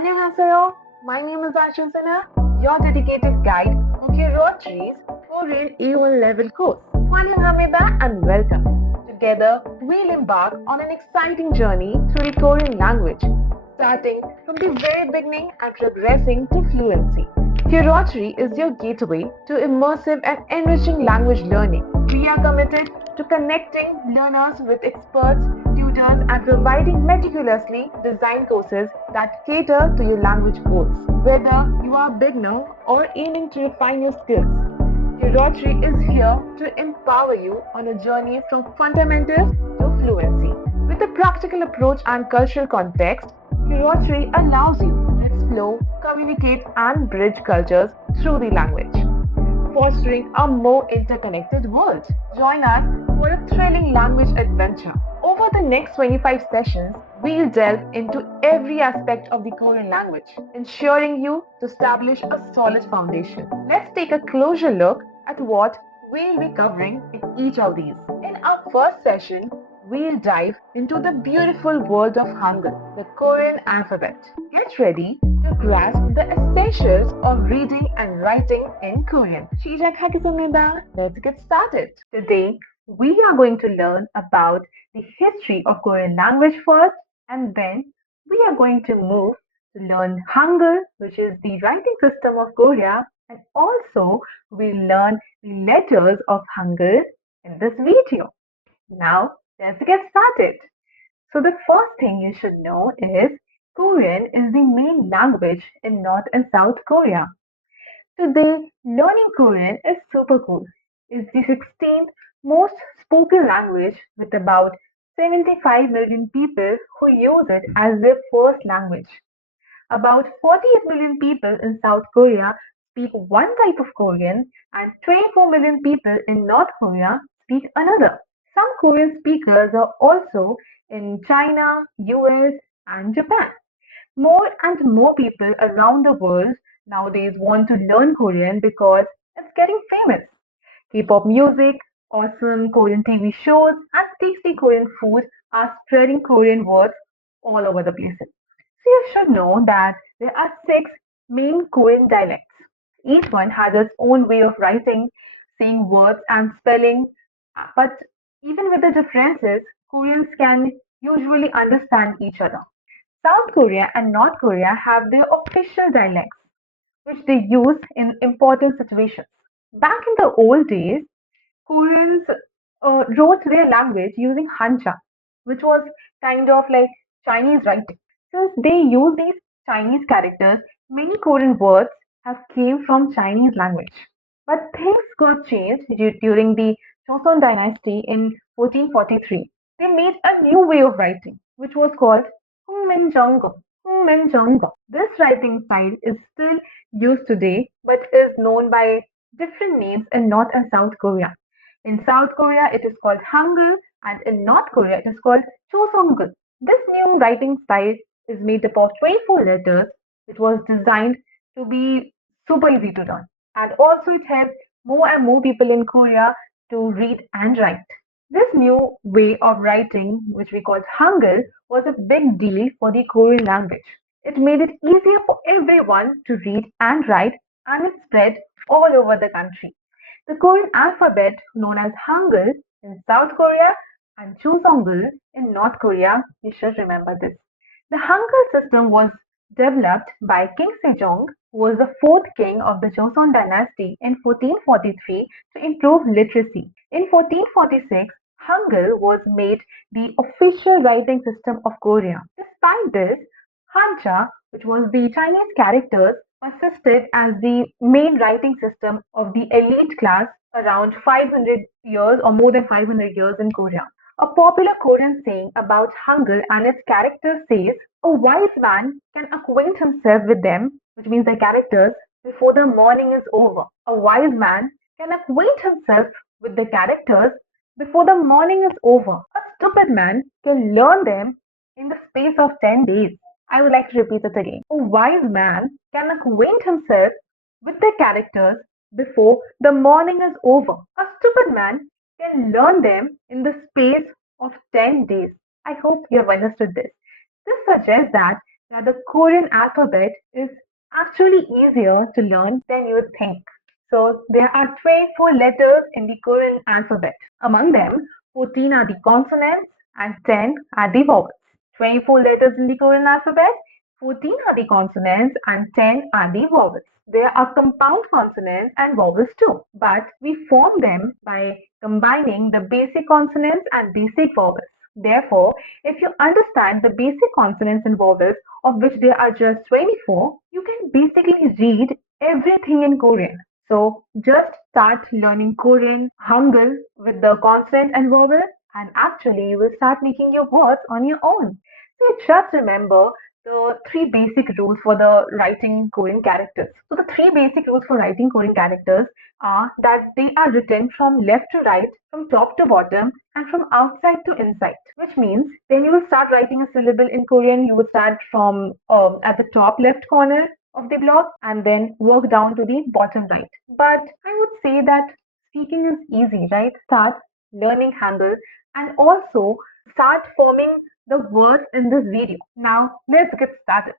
안녕하세요. My name is Ashusana, your dedicated guide for Curiotory's Korean A1 level course. Hamida and welcome. Together, we'll embark on an exciting journey through the Korean language, starting from the very beginning and progressing to fluency. Curiotory is your gateway to immersive and enriching language learning. We are committed to connecting learners with experts, tutors, and providing meticulously designed courses that cater to your language goals. Whether you are a beginner or aiming to refine your skills, Curiotory is here to empower you on a journey from fundamentals to fluency. With a practical approach and cultural context, Curiotory allows you to explore, communicate, and bridge cultures through the language, fostering a more interconnected world. Join us for a thrilling language adventure. Over the next 25 sessions, we'll delve into every aspect of the Korean language, ensuring you to establish a solid foundation. Let's take a closer look at what we'll be covering in each of these. In our first session, we'll dive into the beautiful world of Hangul, the Korean alphabet. Get ready to grasp the essentials of reading and writing in Korean. 시작하겠습니다. Let's get started. Today, we are going to learn about the history of Korean language first, and then we are going to move to learn Hangul, which is the writing system of Korea, and also we'll learn the letters of Hangul in this video. Now, let's get started. So, the first thing you should know is Korean is the main language in North and South Korea. Today, learning Korean is super cool. It's the 16th most spoken language with about 75 million people who use it as their first language. About 48 million people in South Korea speak one type of Korean, and 24 million people in North Korea speak another. Some Korean speakers are also in China, US, and Japan. More and more people around the world nowadays want to learn Korean because it's getting famous. K-pop music, awesome Korean TV shows, and tasty Korean food are spreading Korean words all over the places. So you should know that there are six main Korean dialects. Each one has its own way of writing, saying words and spelling, but even with the differences, Koreans can usually understand each other. South Korea and North Korea have their official dialects, which they use in important situations. Back in the old days, Koreans wrote their language using Hanja, which was kind of like Chinese writing. Since they use these Chinese characters, many Korean words have came from Chinese language. But things got changed during the Joseon dynasty in 1443. They made a new way of writing, which was called Hungminjeongeum. Hungminjeongeum. This writing style is still used today, but is known by different names in North and South Korea. In South Korea, it is called Hangul, and in North Korea, it is called Choseongeul. This new writing style is made up of 24 letters. It was designed to be super easy to learn, and also it helps more and more people in Korea to read and write. This new way of writing, which we call Hangul, was a big deal for the Korean language. It made it easier for everyone to read and write, and it spread all over the country. The Korean alphabet, known as Hangul in South Korea and Choseongeul in North Korea, you should remember this. The Hangul system was developed by King Sejong, who was the fourth king of the Joseon dynasty in 1443 to improve literacy. In 1446, Hangul was made the official writing system of Korea. Despite this, Hanja, which was the Chinese characters, persisted as the main writing system of the elite class around 500 years or more than 500 years in Korea. A popular Korean saying about Hangul and its characters says, "A wise man can acquaint himself with them," which means the characters, "before the morning is over." A wise man can acquaint himself with the characters before the morning is over. A stupid man can learn them in the space of 10 days. I would like to repeat it again. A wise man can acquaint himself with the characters before the morning is over. A stupid man can learn them in the space of 10 days. I hope you have understood this. This suggests that there that the Korean alphabet is actually easier to learn than you would think. So there are 24 letters in the Korean alphabet. Among them, 14 are the consonants and 10 are the vowels. 24 letters in the Korean alphabet, 14 are the consonants and 10 are the vowels. There are compound consonants and vowels too, but we form them by combining the basic consonants and basic vowels. Therefore, if you understand the basic consonants and vowels, of which there are just 24, you can basically read everything in Korean. So just start learning Korean Hangul with the consonant and vowel, and actually you will start making your words on your own. So just remember the three basic rules for the writing Korean characters. So the three basic rules for writing Korean characters are that they are written from left to right, from top to bottom, and from outside to inside. Which means when you will start writing a syllable in Korean, you will start from at the top left corner of the block and then work down to the bottom right. But I would say that speaking is easy, right? Start learning Hangul and also start forming the words in this video. Now let's get started.